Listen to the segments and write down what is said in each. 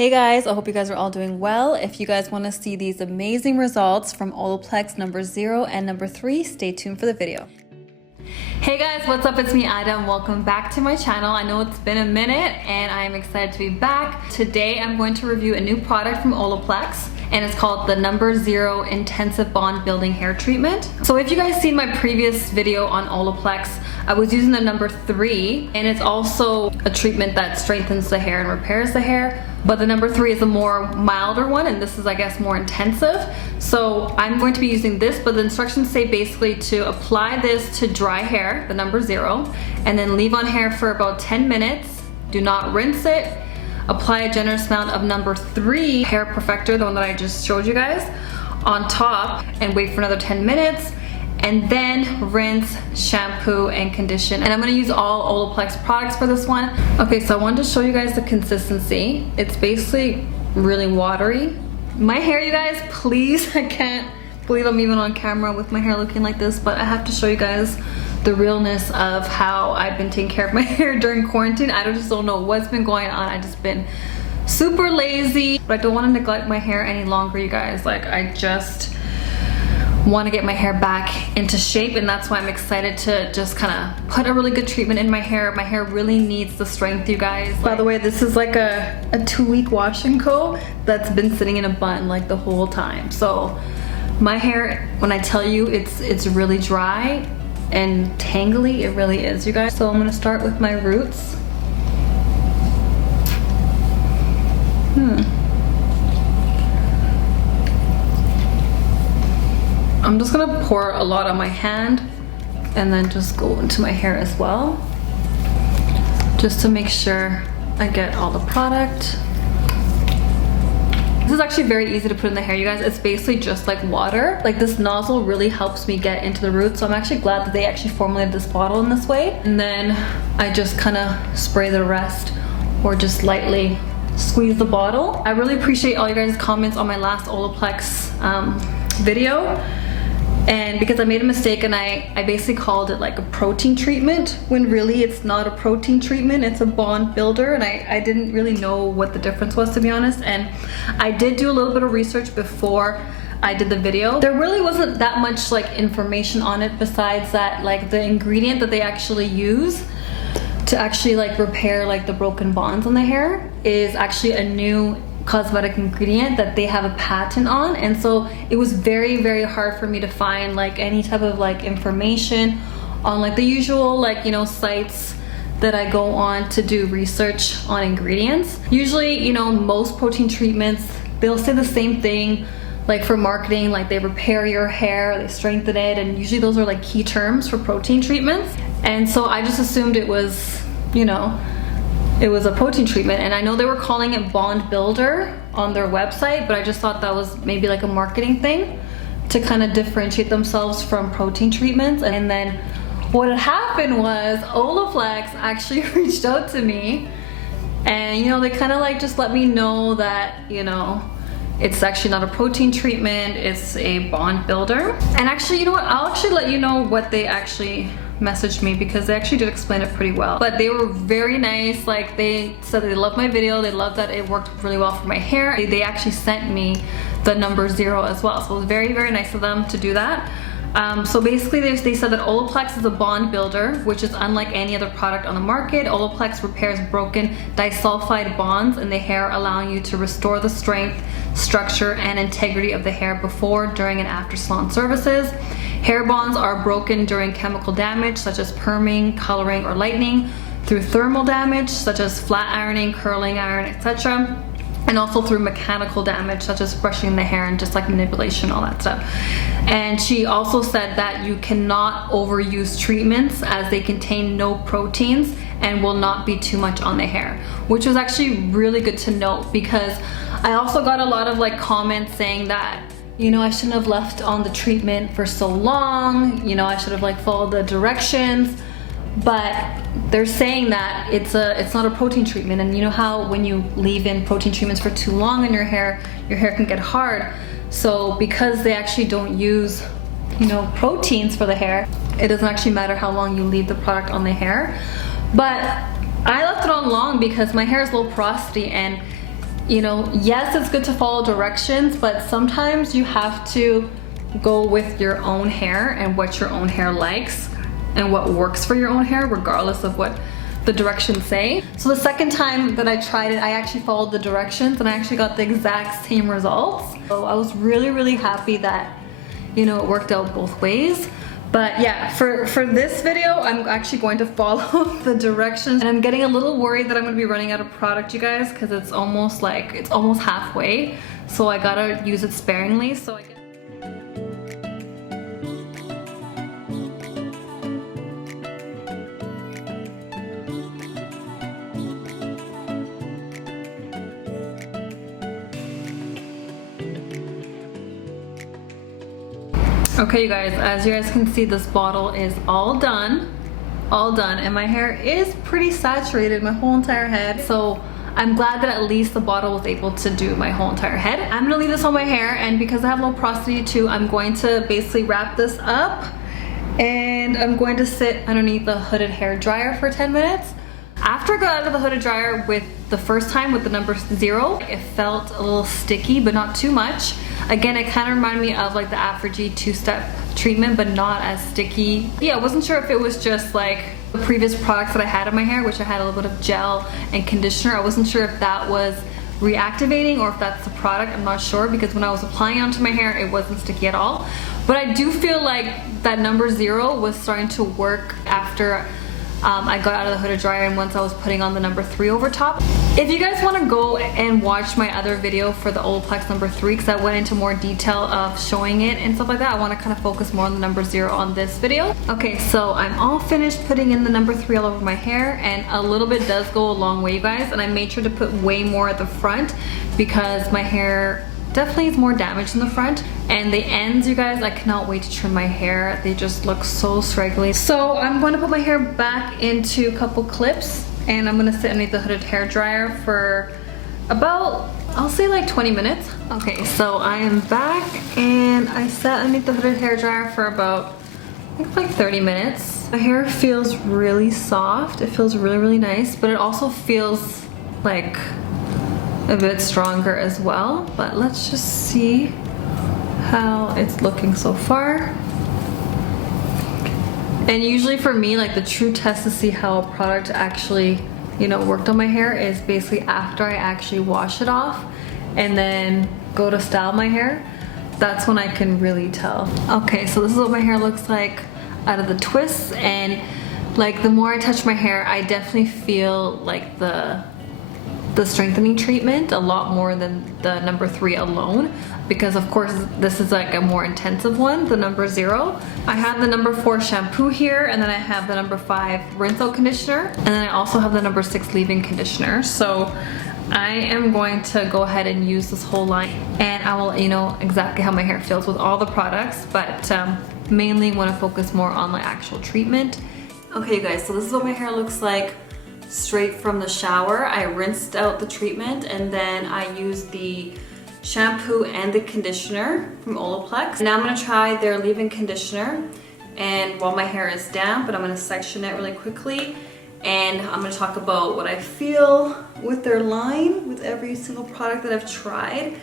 Hey guys, I hope you guys are all doing well. If you guys want to see these amazing results from Olaplex No.0 and No.3, stay tuned for the video. Hey guys, what's up? It's me, Adam. Welcome back to my channel. I know it's been a minute and I'm excited to be back. Today I'm going to review a new product from Olaplex and it's called the No.0 Intensive Bond Building Hair Treatment. So if you guys seen my previous video on Olaplex, I was using the No.3 and it's also a treatment that strengthens the hair and repairs the hair. But the No.3 is a more milder one and this is, I guess, more intensive. So I'm going to be using this, but the instructions say basically to apply this to dry hair, the No.0, and then leave on hair for about 10 minutes. Do not rinse it. Apply a generous amount of No.3 Hair Perfector, the one that I just showed you guys, on top and wait for another 10 minutes. And then rinse, shampoo, and condition. And I'm gonna use all Olaplex products for this one. Okay, so I wanted to show you guys the consistency. It's basically really watery. My hair, you guys, please, I can't believe I'm even on camera with my hair looking like this, but I have to show you guys the realness of how I've been taking care of my hair during quarantine. I just don't know what's been going on. I've just been super lazy, but I don't wanna neglect my hair any longer, you guys. Like, I just want to get my hair back into shape, and that's why I'm excited to just kind of put a really good treatment in my hair. My hair really needs the strength, you guys. By the way, this is like a 2-week wash and go that's been sitting in a bun like the whole time. So my hair, when I tell you it's really dry and tangly, it really is, you guys. So I'm gonna start with my roots. I'm just gonna pour a lot on my hand and then just go into my hair as well, just to make sure I get all the product. This is actually very easy to put in the hair, you guys. It's basically just like water. Like, this nozzle really helps me get into the roots, so I'm actually glad that they actually formulated this bottle in this way. And then I just kind of spray the rest or just lightly squeeze the bottle. I really appreciate all you guys' comments on my last Olaplex video. And because I made a mistake and I basically called it like a protein treatment, when really it's not a protein treatment, it's a bond builder, and I didn't really know what the difference was, to be honest. And I did do a little bit of research before I did the video. There really wasn't that much like information on it besides that, like, the ingredient that they actually use to actually like repair like the broken bonds on the hair is actually a new cosmetic ingredient that they have a patent on. And so it was very hard for me to find like any type of like information on like the usual, like, you know, sites that I go on to do research on ingredients. Usually, you know, most protein treatments, they'll say the same thing, like for marketing, like they repair your hair, they strengthen it, and usually those are like key terms for protein treatments. And so I just assumed it was, you know, it was a protein treatment, and I know they were calling it bond builder on their website, but I just thought that was maybe like a marketing thing to kind of differentiate themselves from protein treatments. And then what had happened was Olaplex actually reached out to me, and, you know, they kind of like just let me know that, you know, it's actually not a protein treatment, it's a bond builder. And actually, you know what, I'll actually let you know what they actually messaged me, because they actually did explain it pretty well. But they were very nice. Like, they said they loved my video, they loved that it worked really well for my hair. They actually sent me the No.0 as well, so it was very nice of them to do that. So basically they said that Olaplex is a bond builder, which is unlike any other product on the market. Olaplex repairs broken disulfide bonds in the hair, allowing you to restore the strength, structure, and integrity of the hair before, during, and after salon services. Hair bonds are broken during chemical damage such as perming, coloring, or lightening, through thermal damage such as flat ironing, curling iron, etc., and also through mechanical damage such as brushing the hair and just like manipulation, all that stuff. And she also said that you cannot overuse treatments as they contain no proteins and will not be too much on the hair, which was actually really good to note, because I also got a lot of like comments saying that, you know, I shouldn't have left on the treatment for so long, you know, I should have like followed the directions. But they're saying that it's not a protein treatment, and you know how when you leave in protein treatments for too long in your hair can get hard. So because they actually don't use, you know, proteins for the hair, it doesn't actually matter how long you leave the product on the hair. But I left it on long because my hair is low porosity, and you know, yes, it's good to follow directions, but sometimes you have to go with your own hair and what your own hair likes and what works for your own hair, regardless of what the directions say. So the second time that I tried it, I actually followed the directions and I actually got the exact same results. So I was really happy that, you know, it worked out both ways. But yeah, for this video, I'm actually going to follow the directions, and I'm getting a little worried that I'm gonna be running out of product, you guys, because it's almost halfway. So I gotta use it sparingly. So I guess. Okay, you guys, as you guys can see, this bottle is all done, and my hair is pretty saturated, my whole entire head. So I'm glad that at least the bottle was able to do my whole entire head. I'm gonna leave this on my hair, and because I have low porosity too, I'm going to basically wrap this up, and I'm going to sit underneath the hooded hair dryer for 10 minutes. After I got out of the hooded dryer with the first time with the number 0, it felt a little sticky, but not too much. Again, it kind of reminded me of like the Afro-G 2-step treatment, but not as sticky. Yeah, I wasn't sure if it was just like the previous products that I had in my hair, which I had a little bit of gel and conditioner. I wasn't sure if that was reactivating or if that's the product. I'm not sure, because when I was applying it onto my hair, it wasn't sticky at all. But I do feel like that number 0 was starting to work after I got out of the hooded dryer, and once I was putting on the number 3 over top. If you guys want to go and watch my other video for the Olaplex number 3, because I went into more detail of showing it and stuff like that, I want to kind of focus more on the number 0 on this video. Okay, so I'm all finished putting in the number 3 all over my hair, and a little bit does go a long way, you guys, and I made sure to put way more at the front because my hair definitely is more damaged in the front. And the ends, you guys, I cannot wait to trim my hair. They just look so straggly. So I'm going to put my hair back into a couple clips, and I'm gonna sit underneath the hooded hair dryer for about, I'll say like 20 minutes. Okay, so I am back, and I sat underneath the hooded hair dryer for about, I think, like 30 minutes. My hair feels really soft. It feels really nice, but it also feels like a bit stronger as well. But let's just see how it's looking so far. And usually for me, like the true test to see how a product actually, you know, worked on my hair is basically after I actually wash it off and then go to style my hair. That's when I can really tell. Okay, so this is what my hair looks like out of the twists, and like the more I touch my hair, I definitely feel like the strengthening treatment a lot more than the number 3 alone, because of course this is like a more intensive one, the number 0. I have the number 4 shampoo here, and then I have the number 5 rinse out conditioner, and then I also have the number 6 leave-in conditioner. So I am going to go ahead and use this whole line, and I will let you know exactly how my hair feels with all the products, but mainly want to focus more on the actual treatment. Okay, you guys, so this is what my hair looks like straight from the shower. I rinsed out the treatment, and then I used the shampoo and the conditioner from Olaplex. Now I'm gonna try their leave-in conditioner, and while my hair is damp, but I'm gonna section it really quickly, and I'm gonna talk about what I feel with their line with every single product that I've tried.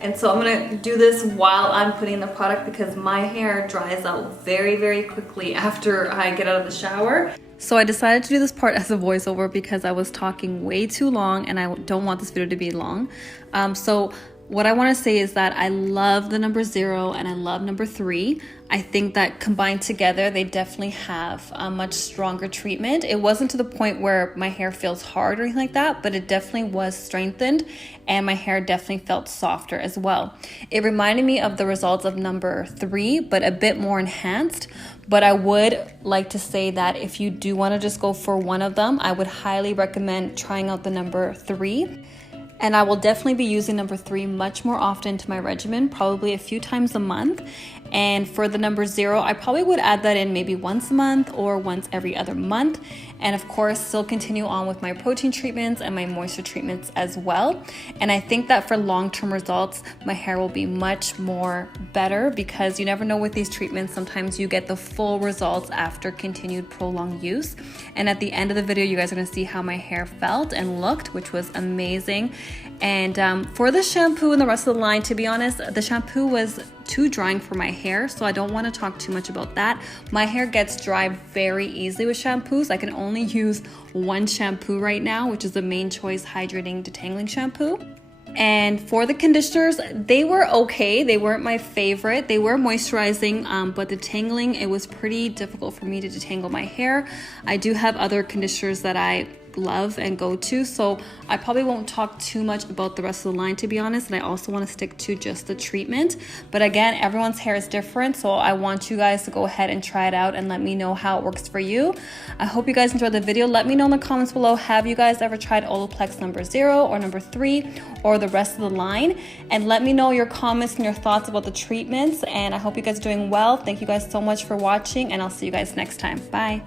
And so I'm gonna do this while I'm putting in the product, because my hair dries out very quickly after I get out of the shower. So I decided to do this part as a voiceover because I was talking way too long, and I don't want this video to be long. So what I want to say is that I love the number 0 and I love number 3. I think that combined together, they definitely have a much stronger treatment. It wasn't to the point where my hair feels hard or anything like that, but it definitely was strengthened, and my hair definitely felt softer as well. It reminded me of the results of number 3, but a bit more enhanced. But I would like to say that if you do want to just go for one of them, I would highly recommend trying out the number 3. And I will definitely be using number 3 much more often to my regimen, probably a few times a month. And for the number 0, I probably would add that in maybe once a month or once every other month. and of course still continue on with my protein treatments and my moisture treatments as well. And I think that for long-term results, my hair will be much more better, because you never know with these treatments, sometimes you get the full results after continued prolonged use. And at the end of the video, you guys are gonna see how my hair felt and looked, which was amazing. And for the shampoo and the rest of the line, to be honest, the shampoo was too drying for my hair, so I don't want to talk too much about that. My hair gets dry very easily with shampoos. I can only use one shampoo right now, which is the Main Choice Hydrating Detangling Shampoo. And for the conditioners, they were okay. They weren't my favorite. They were moisturizing, but detangling, it was pretty difficult for me to detangle my hair. I do have other conditioners that I love and go to, so I probably won't talk too much about the rest of the line, to be honest. And I also want to stick to just the treatment, but again, everyone's hair is different, so I want you guys to go ahead and try it out and let me know how it works for you. I hope you guys enjoyed the video. Let me know in the comments below, have you guys ever tried Olaplex number 0 or number 3 or the rest of the line? And let me know your comments and your thoughts about the treatments. And I hope you guys are doing well. Thank you guys so much for watching, and I'll see you guys next time. Bye.